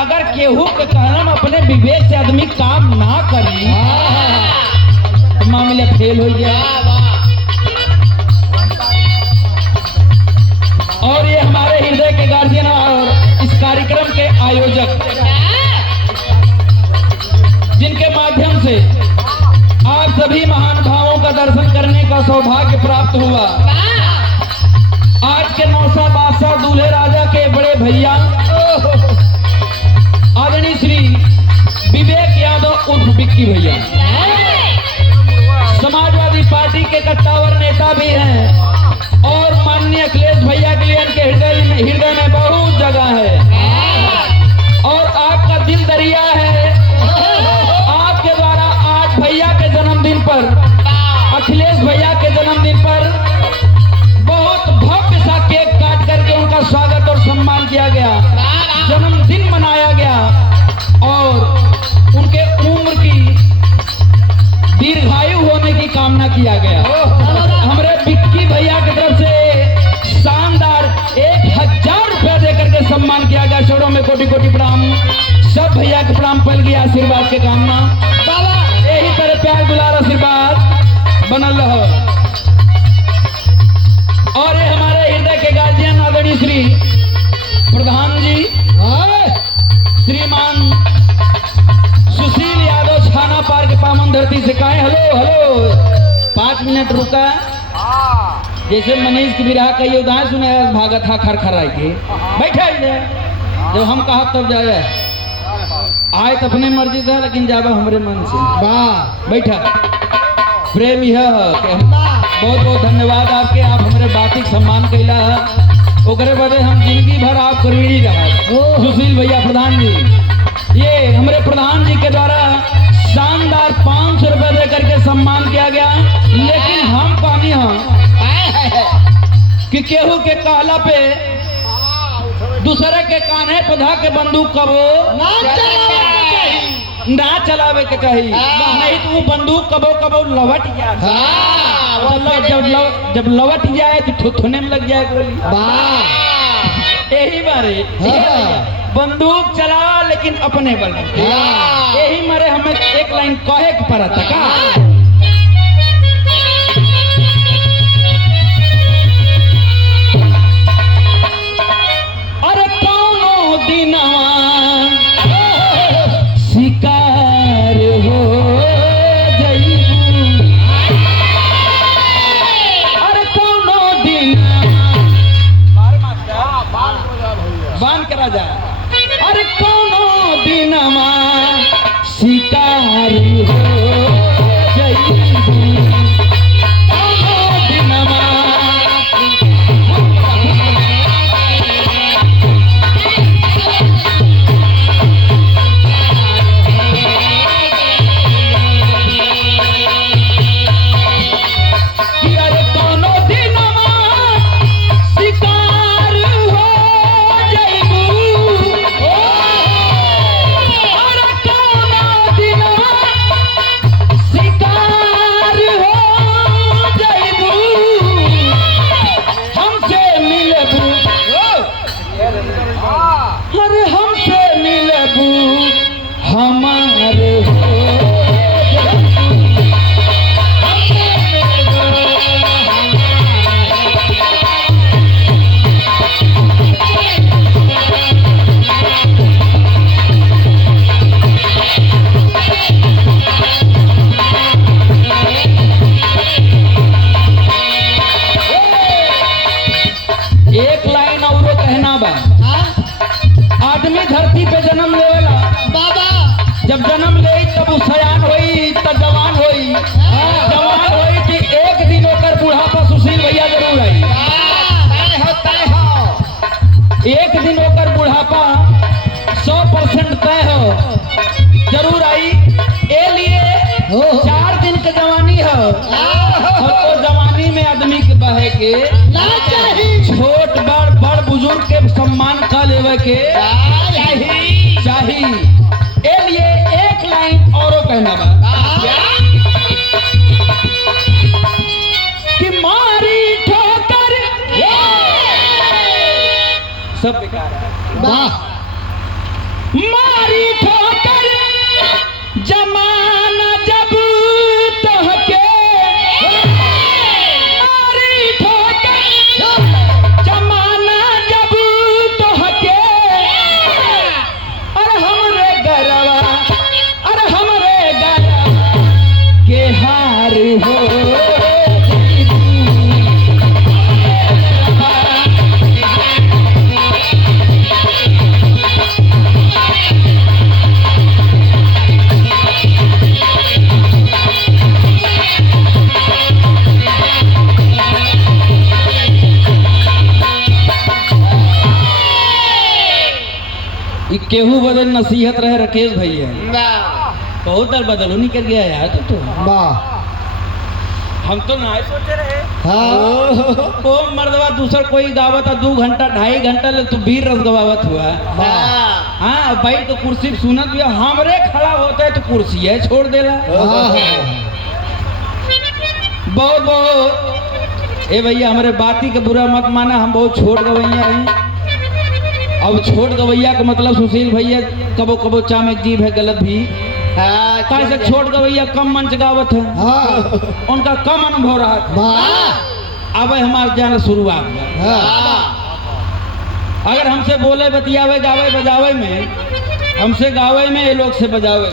अगर केहू के कहना अपने विवेक से आदमी काम ना करी तो मामला फेल हो गया। और ये हमारे हृदय के गार्जियन और इस कार्यक्रम के आयोजक जिनके माध्यम से आप सभी महानुभावों का दर्शन करने का सौभाग्य प्राप्त हुआ। आज के नौसा बादशाह दूल्हे राजा के बड़े भैया आदरणीय श्री विवेक यादव उर्फ विक्की भैया समाजवादी पार्टी के कट्टावर नेता भी हैं और माननीय अखिलेश भैया के लिए इनके हृदय में बहुत जगह है और आपका दिल दरिया है। आपके द्वारा आज भैया के जन्मदिन पर, अखिलेश भैया के जन्मदिन पर बहुत भव्य सा केक काट करके उनका स्वागत और सम्मान किया गया, जन्मदिन मनाया गया और उनके उम्र की दीर्घायु होने की कामना किया गया। हमारे विक्की भैया की तरफ से शानदार 1000 रुपया देकर के सम्मान किया गया। छोड़ों में कोटि कोटि प्रणाम, सब भैया के प्रणाम पल गया, आशीर्वाद के कामना बाबा यही तरह प्यार दुलार आशीर्वाद बनल रहो। और ये हमारे हृदय के गार्जियन आदरणीय श्री प्रधान जी श्रीमान सुशील यादव छाना पार के पावन धरती से कहे हेलो हेलो 5 मिनट रुका। जैसे मनीष की विराह का ये उदाहरण सुने भागत था खरखराई के बैठा जब हम कहा तब जाए आए तो अपने मर्जी था लेकिन जावा हमारे मन से बैठा प्रेम यह बहुत बहुत धन्यवाद आपके, आप हमारे बातिक सम्मान कैला है ओकरे बदे हम जिंदगी भर आप ऋणी रहा। सुशील भैया प्रधान जी, ये हमारे प्रधान जी के द्वारा शानदार 500 रुपए दे करके सम्मान किया गया। लेकिन हम पानी कि केहू के कहला पे दूसरे के कान्हे पे धा के बंदूक कबो ना चलावे के चाहिए, नहीं तो वो बंदूक कबो कबो लवट जाए। जब लवट जाए तो थुथुने में लग जाए गोली। यही बारे बंदूक चला लेकिन अपने बल। यही मारे हमें एक लाइन कहे के पड़ा था का अरे कौनो दिनवा शिकार हो जइबू, अरे कौनो दिन बांध के राजा, अरे कौनो दिनमा शिकार हो जइबू, कौनो दिनमा आदमी धरती पे जन्म लेवेला बाबा, जब जन्म ले तब वो सयान होई तब जवान होई, जवान होई कि एक दिन होकर बुढ़ापा सुशील भैया जरूर आई। एक दिन होकर बुढ़ापा 100% तय हो जरूर आई। ए लिए 4 दिन के जवानी हो तो जवानी में आदमी के बहे के छोट बड़ बड़ बुजुर्ग के सम्मान कर लेवे के चाहिए। ए लिए एक लाइन औरो कहना बा कि मारी ठोकर सब बेकार है। वाह मारी ठोकर जमाना जब तोहके, मारी ठोकर जमाना जब तोहके, अरे हमरे गरवा, अरे हमरे गरवा के हार हो। केहू बदल नसीहत रहे राकेश भैया, बहुत दल बदलो नहीं कर गया यार तो हम तो ना सोचे रहे। हाँ वो मर्दवा दूसर कोई गावत 2 घंटा 2.5 घंटा ले तो वीर रस गवावत हुआ। हाँ भाई तो कुर्सी सुनत भी हमरे खड़ा होता है तो कुर्सी है छोड़ देला। बहुत बहुत ए भैया हमारे बाती के बुरा मत माना, हम बहुत छोट गवैया हैं। अब छोट गवैया का मतलब सुशील भैया कबो कबो चामेक जीव है गलत भी। कैसे छोट गवैया कम मंच गावत है, उनका कम अनुभव रहा। अब हमारे जाना शुरुआत में अगर हमसे बोले बतियावे गावे बजावे में, हमसे गावे में ये लोग से बजावे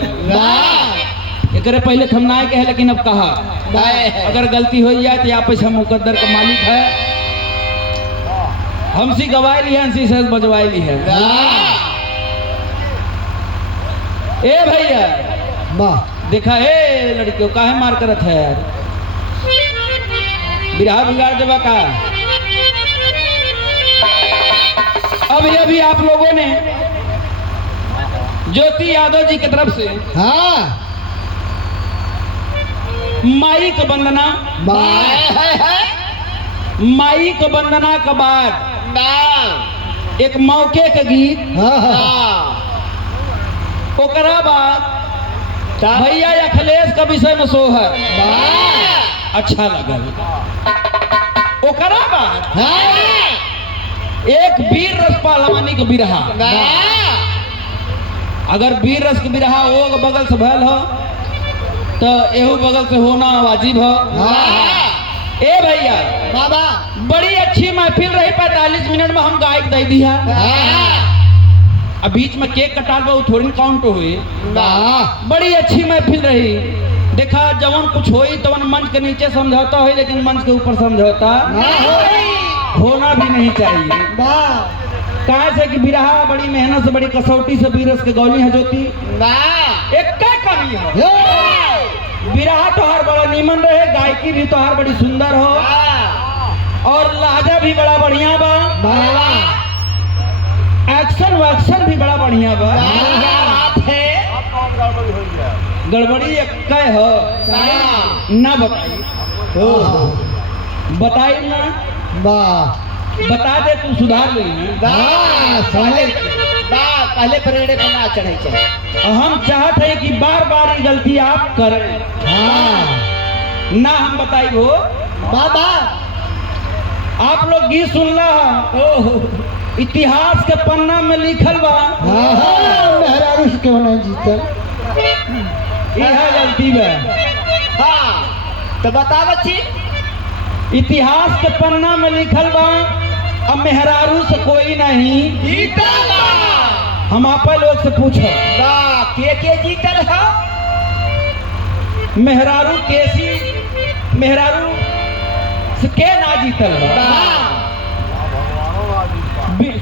एक पहले थमनाए के है, लेकिन अब कहा अगर गलती हो जाए तो आप हम मुकद्दर का मालिक है। हमसी गवाई ली है, हमसी से बजवाई ली है। ए भैया देखा है लड़कियों काहे मार करत है यार, बिरहा बिगाड़ देवा का। अभी अभी आप लोगों ने ज्योति यादव जी की तरफ से माई को वंदना, माई को वंदना के बाद एक मौके के गीत, ओकरा बाद भैया अखिलेश का विषय में सोहर अच्छा लगा। ओकरा बाद एक वीर रस पहलवानी के बिरहा, अगर वीर रस के बिरहा वो बगल से भल हो तो एहू बगल से होना वाजिब हो। ए भैया बाबा बड़ी अच्छी महफिल रही, 45 मिनट में हम गायक दे दिया। अब बीच में केक कटाल वो थोड़ी काउंट हुई, बड़ी अच्छी महफिल रही। देखा जवन कुछ हुई तो मंच के नीचे समझौता हुई, लेकिन मंच के ऊपर समझौता होना भी नहीं चाहिए। कहा से कि बिरहा बड़ी मेहनत से बड़ी कसौटी से बीरस के गौली है ज्योति एक क्या कमी है। बिरहा तो हर बड़ा नीमन रहे, गायकी भी तो हर बड़ी सुंदर हो, और लहजा भी बड़ा बढ़िया बा, एक्शन वैक्शन भी बड़ा बढ़िया बा। गड़बड़ी एक हो ना बताई, बताई ना बता दे तू सुधार ली पहले परेड़े पर ना चढ़े चाहिए। हम चाहते हैं कि बार बार ये गलती आप करें। ना हम बताई हो बाबा, आप लोग गीत सुन ला, इतिहास के पन्ना में लिखल बा मेहरारू क्यों नहीं जीतल, यह गलती बा। तो बता बच्ची, इतिहास के पन्ना में लिखल बा अब मेहरारू से कोई नहीं जीतल। हम आप लोग से पूछो के जीतल है? मेहरारू केसी मेहरारू से के ना जीतल है?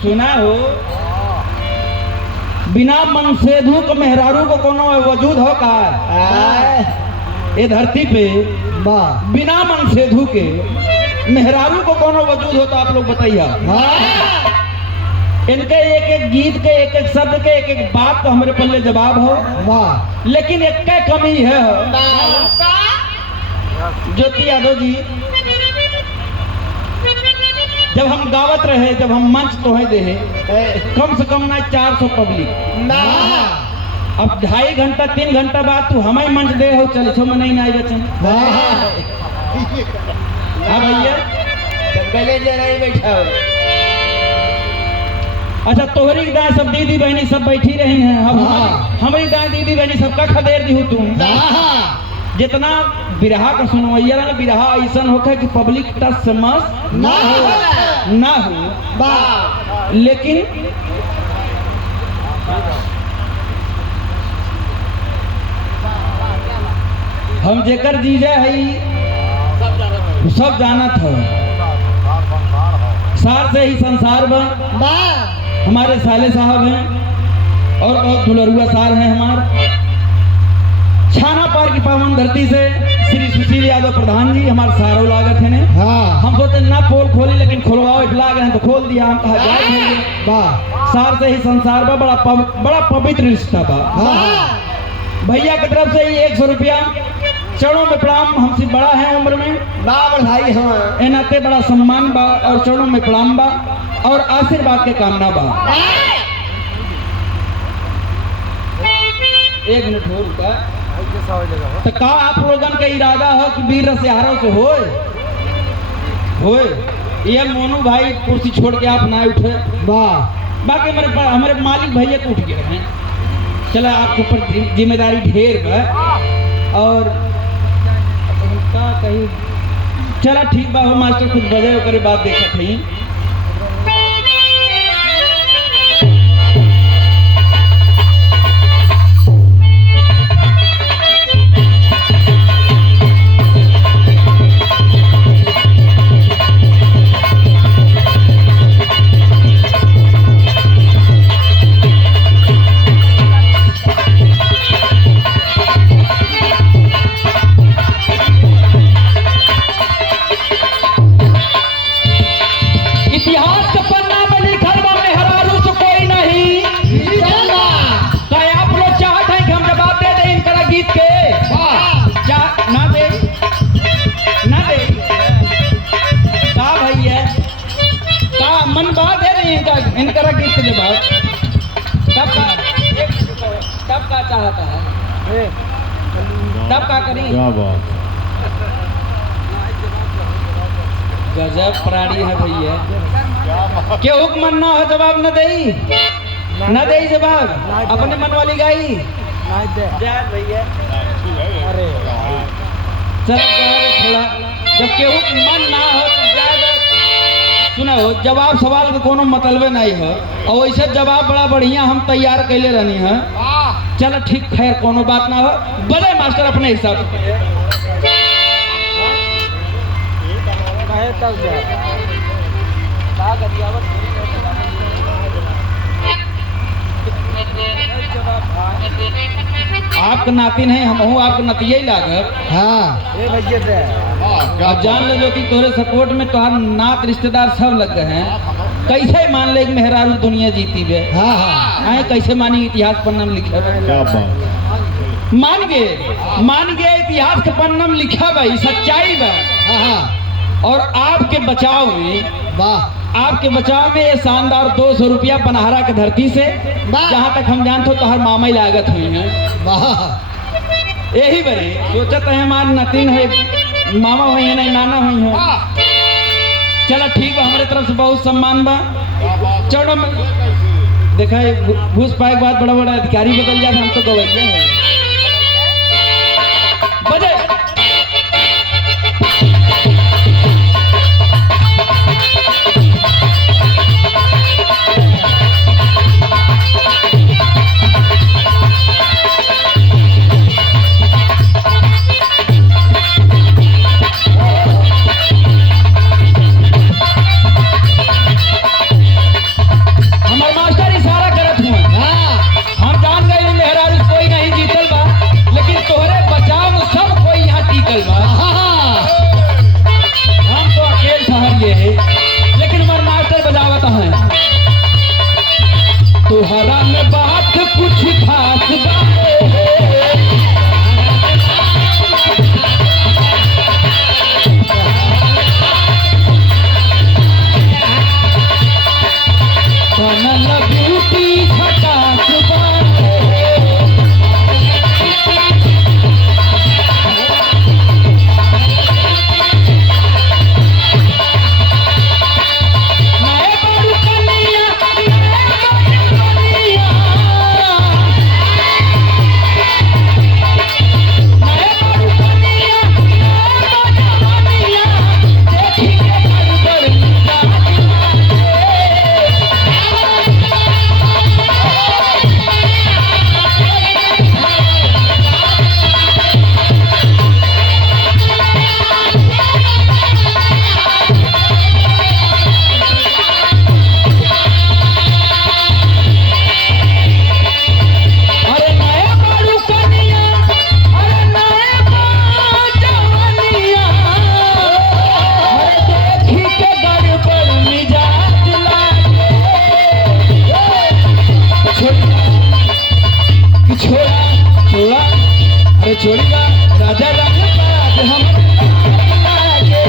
सुना हो बिना मनसेधु के मेहरारू को कोनो वजूद हो का ये धरती पे? बिना मनसेधु के मेहरारू को कोनो वजूद हो तो आप लोग बताइए। इनके एक एक गीत के एक एक शब्द के एक एक बात तो हमारे पल्ले जवाब हो, लेकिन एक का कमी है ज्योति यादव जी। जब हम गावत रहे, जब हम मंच तो है दे कम से कम ना 400 पब्लिक, अब 2.5 घंटा 3 घंटा बाद तू हमें मंच दे हो 40 में नहीं बचे। हाँ भैया गले जे नहीं बैठा हो अच्छा तोहरी दाएं सब दीदी बहनी सब बैठी रही हैं अब हमारी दाएं दीदी बहनी सबका खदेड़ दी हूँ तुम जितना बिरहा का सुनवैया ना बिरहा ऐसा होता कि पब्लिक टच से मस्त ना हो लेकिन हम जेकर जीजा है सब जाना था सार से ही संसार बा हमारे साले साहब हैं और बहुत दुलरुआ साल हैं हमारे छाना पार की पावन धरती से श्री सुशील यादव प्रधान जी हमारे सारों लागत है ने हम सोचते ना पोल खोली लेकिन खुलवाओ इतला गए तो खोल दिया हम कहा जाए सार से ही संसार बा बड़ा पवित्र रिश्ता बा भैया की तरफ से ही 100 रुपया चरणों में प्रणाम हमसे बड़ा है उम्र में भाई हाँ नाते बड़ा सम्मान बा और चरणों में प्रणाम बा और आशीर्वाद के कामना बा। एक मिनट हो रुका तो का आप लोगन का इरादा हो कि वीर रसियारों से होए ये मोनू भाई कुर्सी छोड़ के आप ना उठे बाकी हमारे मालिक भैया तो उठ गए हैं चला आपके ऊपर जिम्मेदारी ढेर है और उनका कहीं चला ठीक बा हो मास्टर कुछ बजे करे बात देखा थी इनका गीत के जवाब तब का चाहता है तब का करी गजब प्राणी है भैया क्यों मन ना हो जवाब न दे जवाब अपने मन वाली गाई भैया अरे चल थोड़ा जब केहू मन ना हो तो सुना हो जवाब सवाल के कोनो मतलबे नहीं है और वैसे जवाब बड़ा बढ़िया हम तैयार कैले रहनी है चलो ठीक खैर कोनो बात ना हो बड़े मास्टर अपने हिसाब से आपका नातिन है हम हूँ आपका नतिया ही लागब अब जान ले जो कि तोरे सपोर्ट में तोहार नात रिश्तेदार सब लग गए हैं कैसे मान ले मेहरारू दुनिया जीती बे आए कैसे मानी इतिहास पन्ना में लिखा मान गए इतिहास के पन्ना में लिखा भाई सच्चाई बा और आपके बचाव में ये शानदार 200 रुपया पनहरा के धरती से जहाँ तक हम जानते हो तो हर मामा ही लागत हुई है यही बने सोचते हैं हमारे नतीन है मामा हुई है नहीं नाना हुई है चलो ठीक बा हमारे तरफ से बहुत सम्मान बा चलो देखा घूस पाए के बाद बड़ा बड़ा अधिकारी बदल जाए हम तो गवैया है बजे तुहरा में बात कुछ खास ब्यूटी खटास छोड़ीगा राजा रंग बाज हम लागे।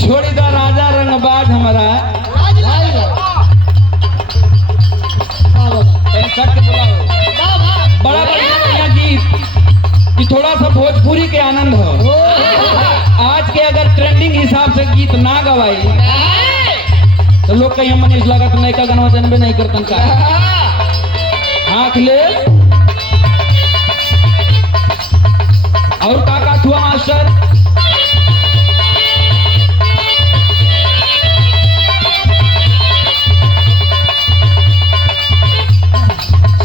छोड़ी दा राजा रंगबाज हमारा बड़ा बढ़िया गीत कि थोड़ा सा भोजपुरी के आनंद हो। आज के अगर ट्रेंडिंग हिसाब से गीत ना गवाई तो लोग कहीं मनीष लागत नहीं का गाना जनबे नहीं करतन का आँख ले और का हुआ मास्टर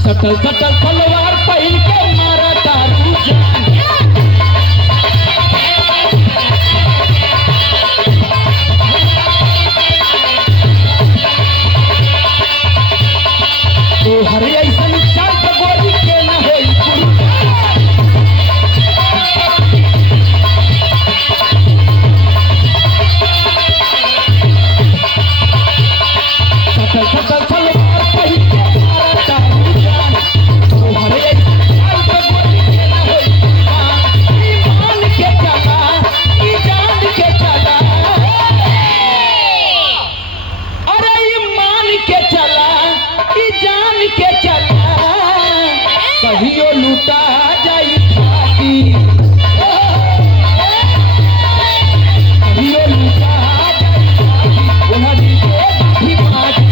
सटल सटल तलवार पहन के मारा तारू जान। तो हरे ऐसन चाल पे गोली के न होई सटल सटल तलवार पहन के मारा तारू जान। तो हरे ऐसन चाल पे गोली के न होई ईमान के चला ई जान के चला। अरे ईमान के चला ई जान के चला कहियो लूटा जाई थाती कहियो लूटा जाई थाती उन्हरी के भी माटी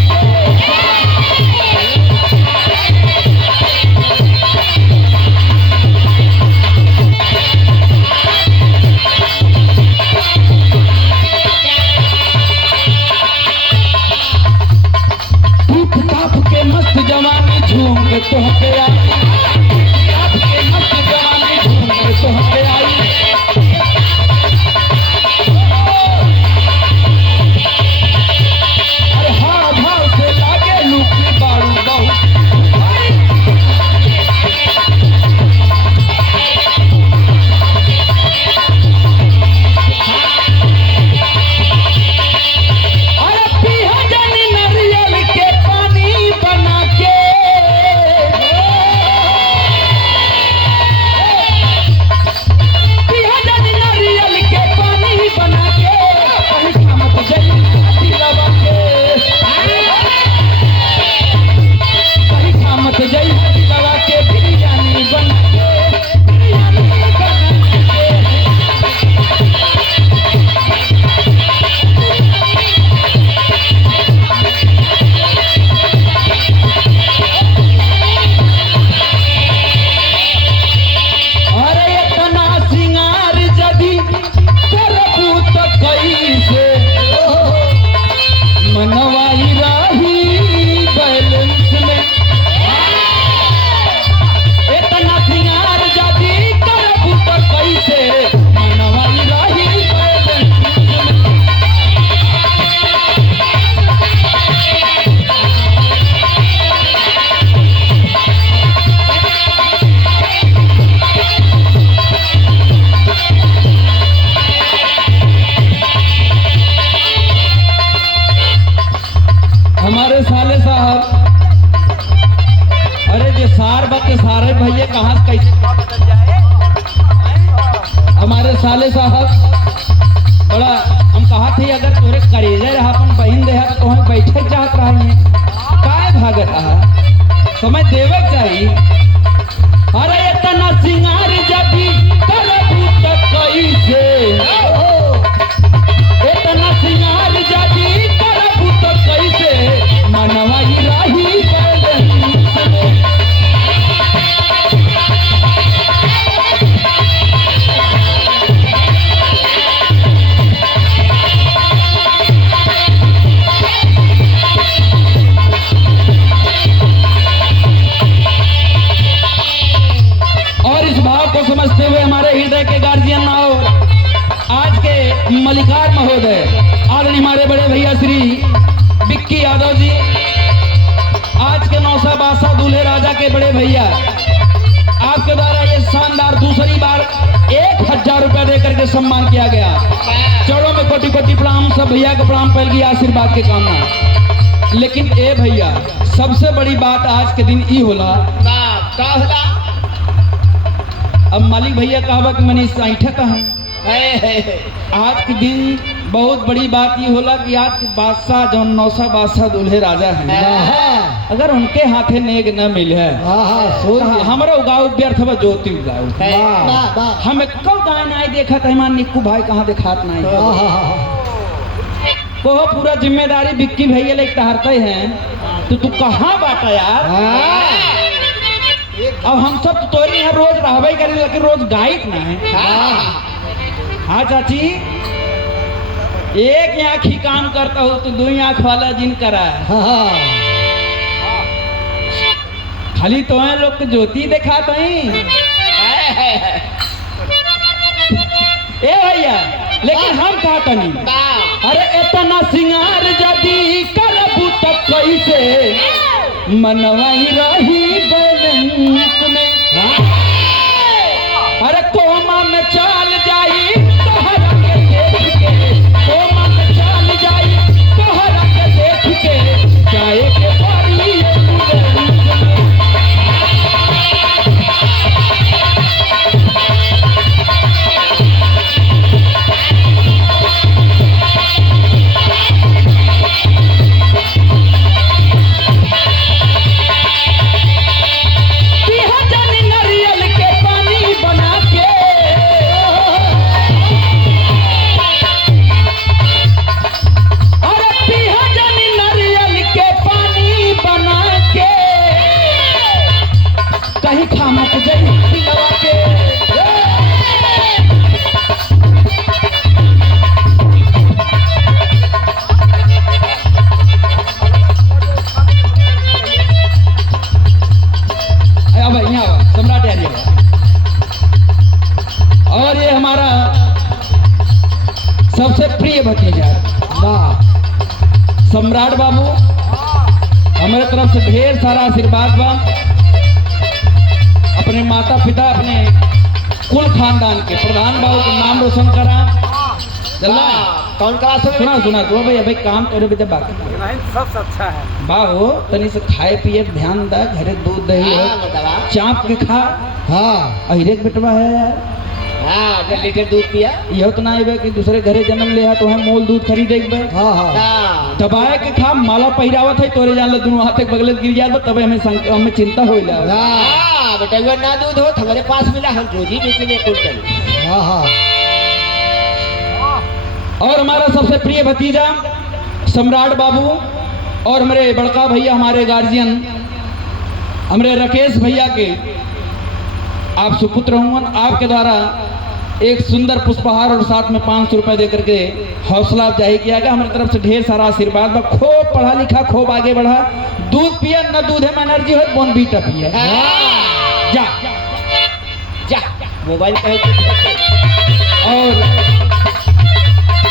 के मस्त जवानी झूम के तोहके आई के मस्त जवानी झूम के तोहके आई। अरे हाँ भाव से लागे लूकी बारू बहुत हमारे साले साहब। अरे जो सार बात सारे भैया कहाँ से कैसे बदल जाए। हमारे साले साहब बड़ा हम कहा थे अगर तोरे करेजे रहा अपन बहन दे तो तुम्हें बैठे चाहत रही काय भागत रहा समय देवे चाहिए। अरे इतना सिंगार जबी करबू तो कैसे इतना सिंगार जबी करबू तो कैसे मनवा ही रही समझते हुए हमारे हृदय के गार्जियन और आज के मलिकार महोदय आदरणीय हमारे बड़े भैया श्री बिक्की यादव जी, आज के नौसा बादशाह दूल्हे राजा के बड़े भैया, आपके द्वारा ये 1000 रुपया दे करके सम्मान किया गया। चौड़ों में कोटि कोटि प्रणाम, सब भैया को प्रणाम पहल की आशीर्वाद के कामना। लेकिन ए भैया सबसे बड़ी बात आज के दिन ई होला का होला। अब मालिक भैया कहा कि मैंने ऐठा कहा आज के दिन बहुत बड़ी बात ये होला कि आज के बादशाह जो नौसा बादशाह दूल्हे राजा हैं, अगर उनके हाथे नेग न मिले हमारा उगाऊ व्यर्थ बा ज्योति उगाऊ। हम कब गाय नहीं देखा था हमारे निक्कू भाई कहाँ दिखात नहीं को पूरा जिम्मेदारी बिक्की भैया ले टहरते हैं तो तू कहाँ बाटा यार। अब हम सब तो तोरी यहाँ रोज रहबे करें लेकिन रोज गायक ना है। हाँ चाची एक आँख ही काम करता हो तो 2 आँख वाला जिन करा है। खाली तो है लोग ज्योति देखा तो ए भैया लेकिन हम कहा तनी अरे इतना सिंगार जदी करबू तो कैसे मनवाई रही बैलेंस में। अरे कोमा में चल जाई तोहरा के देख के, कोमा में चल जाई तोहरा के देख के जाए के परी सबसे प्रिय भतीजा सम्राट बाबू हमारे तरफ से ढेर सारा आशीर्वाद बा। अपने माता पिता अपने कुल खानदान के प्रधान बाबू का नाम रोशन करा। चला कौन क्लास में सुना सुना तो भाई अभी काम करे बेटा बाकी सब अच्छा है बाबू तनी से खाए पिए ध्यान दा घरे दूध दही चाप के खा। हाँ अहिरेक बेटवा है यार। हाँ लीटर दूध पिया यह तो ना कि दूसरे घरे जन्म ले तो है मोल दूध खरीदे दबाए के खा माला पहिरावत है तोरे जान लो दोनों हाथ बगल गिर जाए तब हमें चिंता हो बेटा ना दूध हो हमारे पास मिला हम रोज ही बेचेंगे कुंटल। और हमारा सबसे प्रिय भतीजा सम्राट बाबू और हमारे बड़का भैया हमारे गार्जियन हमारे राकेश भैया के आप सुपुत्र हूँ आपके द्वारा एक सुंदर पुष्पहार और साथ में 500 रुपए देकर के हौसला अफजाई किया गया। हमारी तरफ से ढेर सारा आशीर्वाद बा। खूब पढ़ा लिखा खूब आगे बढ़ा दूध पिया न दूध है एनर्जी हो बोनवीटा पिया जा जा मोबाइल और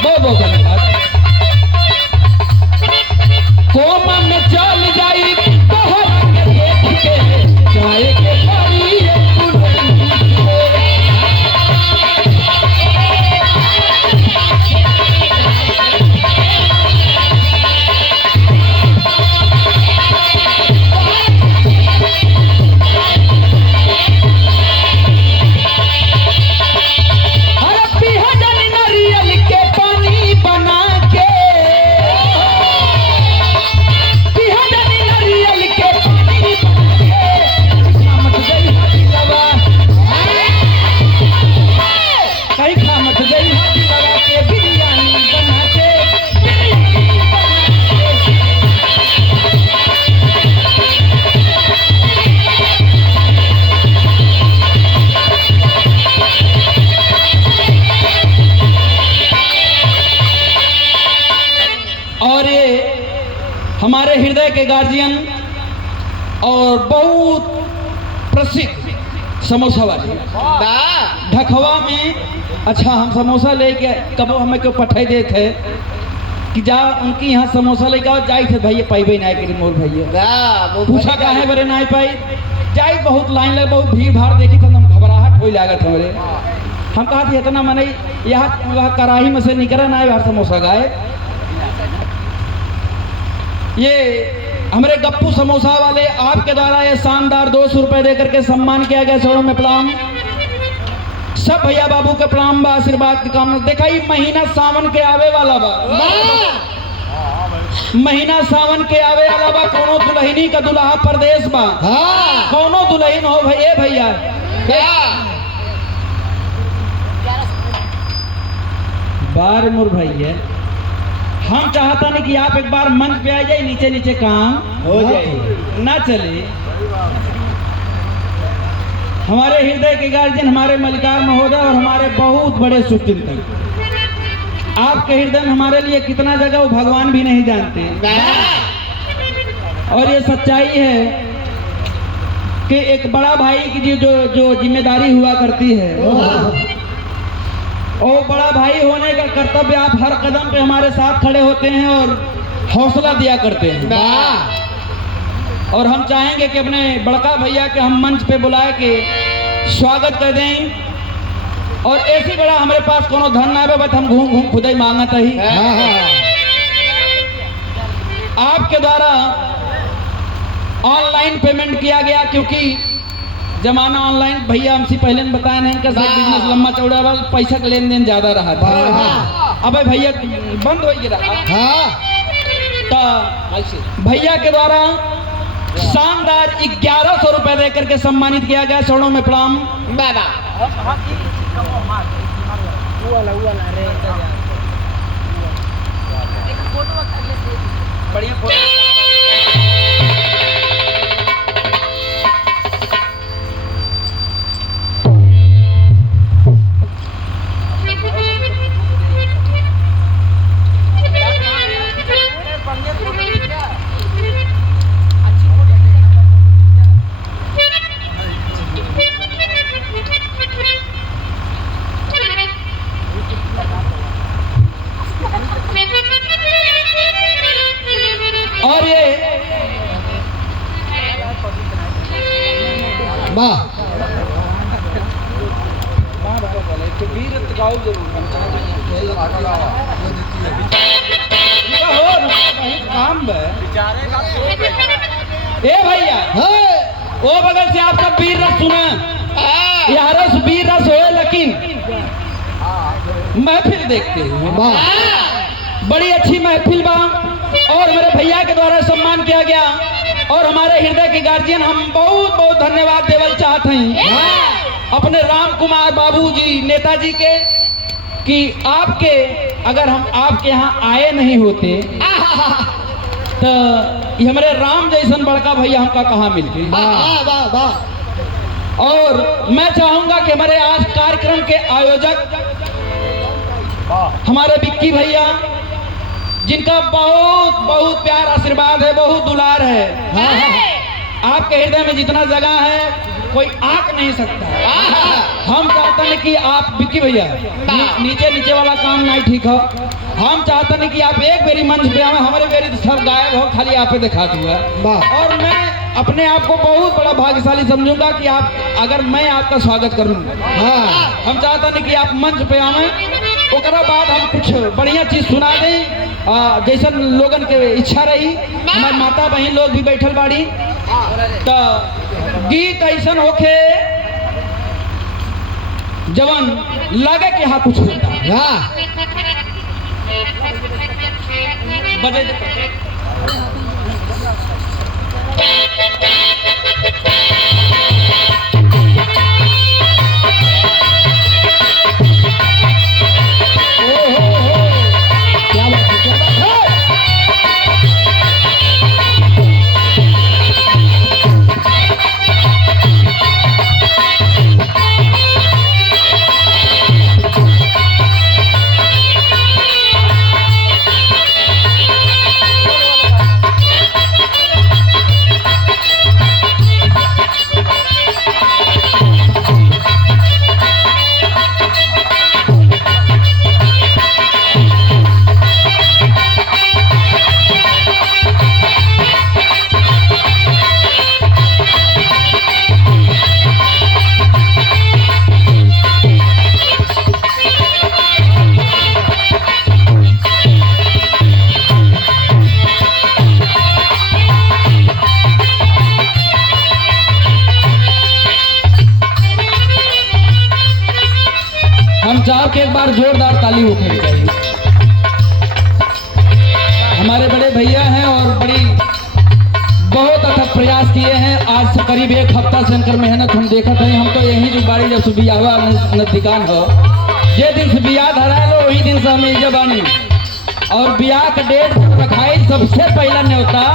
बहुत धन्यवाद। कोमा में चल जाई तोहरा के देख के जाए के परी हमारे हृदय के गार्जियन और बहुत प्रसिद्ध समोसा वाले ढकवा में। अच्छा हम समोसा लेके कब हमें क्यों पठाई देते थे कि जा उनकी यहाँ समोसा लेके आओ जाई थे भैया पाई ना कि मोल भैया पूछा काहे बरे ना पाई जाई बहुत लाइन लगे बहुत भीड़ भाड़ देखी तो हम घबराहट हो लागत हमारे हम कहा थे इतना मने यहाँ वह कढ़ाई में से निकल ना यार समोसा गाए। ये हमारे गप्पू समोसा वाले आपके द्वारा ये शानदार 200 रुपए देकर के सम्मान किया गया। चरणों में प्रणाम। सब भैया बाबू के प्रणाम बा, आशीर्वाद की कामना। देखा ये महीना सावन के आवे वाला बा, महीना सावन के आवे वाला बा। कोनो दुल्हनी का दुल्हा परदेश बा, कोनो दुल्हन हो भैया भैया बार मुर भैया हम चाहता नहीं कि आप एक बार मंच पे आ जाए, नीचे नीचे काम हो जाए ना चले। हमारे हृदय के गार्जियन हमारे मलिकार महोदय और हमारे बहुत बड़े शुभचिंतक आपके हृदय में हमारे लिए कितना जगह वो भगवान भी नहीं जानते। और ये सच्चाई है कि एक बड़ा भाई की जो जिम्मेदारी हुआ करती है और बड़ा भाई होने का कर्तव्य आप हर कदम पे हमारे साथ खड़े होते हैं और हौसला दिया करते हैं। और हम चाहेंगे कि अपने बड़का भैया के हम मंच पे बुला के स्वागत कर दें। और ऐसी बड़ा हमारे पास कोनो धन ना है, बस हम घूम घूम खुद ही मांगत ही। आपके द्वारा ऑनलाइन पेमेंट किया गया, क्योंकि जमाना ऑनलाइन भैया हमसे पहले बताया नहीं कर बिजनेस लंबा चौड़ा वाला पैसा का लेन देन ज्यादा रहा था। अब भैया बंद हो गया तो भैया के द्वारा शानदार 1100 रुपए देकर के सम्मानित किया गया। चरणों में प्रणाम। और ये काम ए भैया ओ बगल से आप सब वीर रस सुना यार, वीर रस हो लेकिन महफिल देखते हैं। बड़ी अच्छी महफिल बा और मेरे भैया के द्वारा सम्मान किया गया। और हमारे हृदय के गार्जियन हम बहुत बहुत धन्यवाद देवल चाहते हैं अपने राम कुमार बाबू जी नेताजी के, कि आपके अगर हम आपके यहाँ आए नहीं होते तो ये हमारे राम जैसन बड़का भैया हमका कहाँ मिलते। और मैं चाहूंगा कि हमारे आज कार्यक्रम के आयोजक हमारे विक्की भैया, जिनका बहुत बहुत प्यार आशीर्वाद है, बहुत दुलार है। आपके हृदय में जितना जगह है कोई आंक नहीं सकता। हम चाहते हैं कि आप विक्की भैया नीचे नीचे वाला काम नहीं ठीक हो। हम चाहते हैं कि आप एक बेरी मंच पे आए, हमारे बेरी तो सब गायब हो, खाली आप पे दिखा दूंगा। और मैं अपने आप को बहुत बड़ा भाग्यशाली समझूंगा कि आप अगर मैं आपका स्वागत करूंगा। हम चाहते हैं कि आप मंच पे आए, उसके बाद हम कुछ बढ़िया चीज सुना दें जैसा लोगन के इच्छा रही। हमारे माता बहन लोग भी बैठल बाड़ी तो गीत ऐसा होखे जवन लगे कि हाँ कुछ होता बजे आपके एक बार जोरदार ताली उठनी चाहिए। हमारे बड़े भैया हैं और बड़ी बहुत अथक प्रयास किए हैं। आज से करीब एक हफ्ता से इनकर मेहनत हम देखा थे। हम तो यही जो बाड़ी जब से बियाह नजदीकान हो जे दिन से बियाह धरा लो वही दिन से हमें जब आनी और बियाह का डेट रखाई सबसे पहला न्योता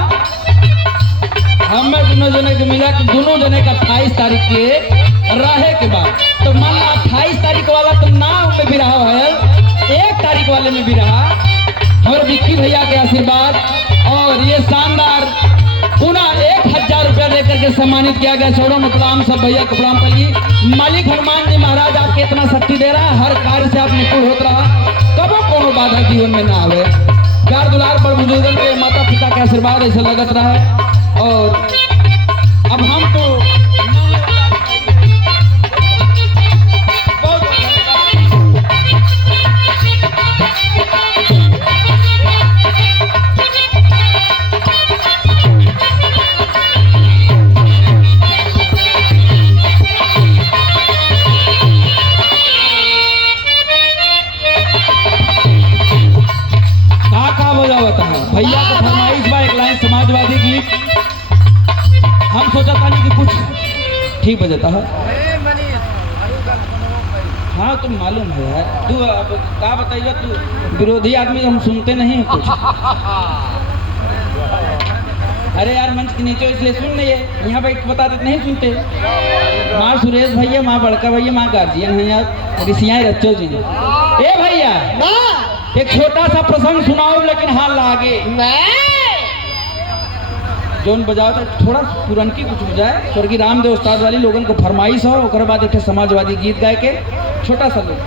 हमें दोनों जने के मिला कि दोनों जने का 28 तारीख के रहे के बाद तो मान लो 28 तारीख वाला तो ना में भी रहा है 1 तारीख वाले में भी रहा। हमारे विक्की भैया के आशीर्वाद और ये शानदार पुनः 1000 रुपया देकर के सम्मानित किया गया। छोड़ो मतलब सब भैया को प्रणाम करिए। मालिक हनुमान जी महाराज आपके इतना शक्ति दे रहा है, हर कार्य से आप निपुण होता रहा, कबो कोनो बाधा जीवन में ना आवे। प्यार दुलार बड़ बुजुर्गन के माता पिता के आशीर्वाद ऐसे लगत रहा है। और अब हम तो भैया को फरमाइश बा एक लाइन समाजवादी गीत। हम सोचा था नहीं कि कुछ ठीक बजाता है। हाँ तुम मालूम है यार, तू अब क्या बताइए, तू विरोधी आदमी हम सुनते नहीं हैं कुछ। अरे यार मंच के नीचे इसलिए सुन नहीं है, यहाँ बैठ बता देते नहीं सुनते। माँ सुरेश भैया, माँ बड़का भैया, माँ गार्जियन है यार, ऋषियाँ रचो जी। ए भैया एक छोटा सा प्रसंग सुनाओ लेकिन हाल लागे जोन बजाओ तो थोड़ा पुरनकी कुछ बजाए। स्वर्गीय रामदेव उस्ताद वाली लोगन को फरमाइश हो, और बाद एक समाजवादी गीत गाय के छोटा सा लोग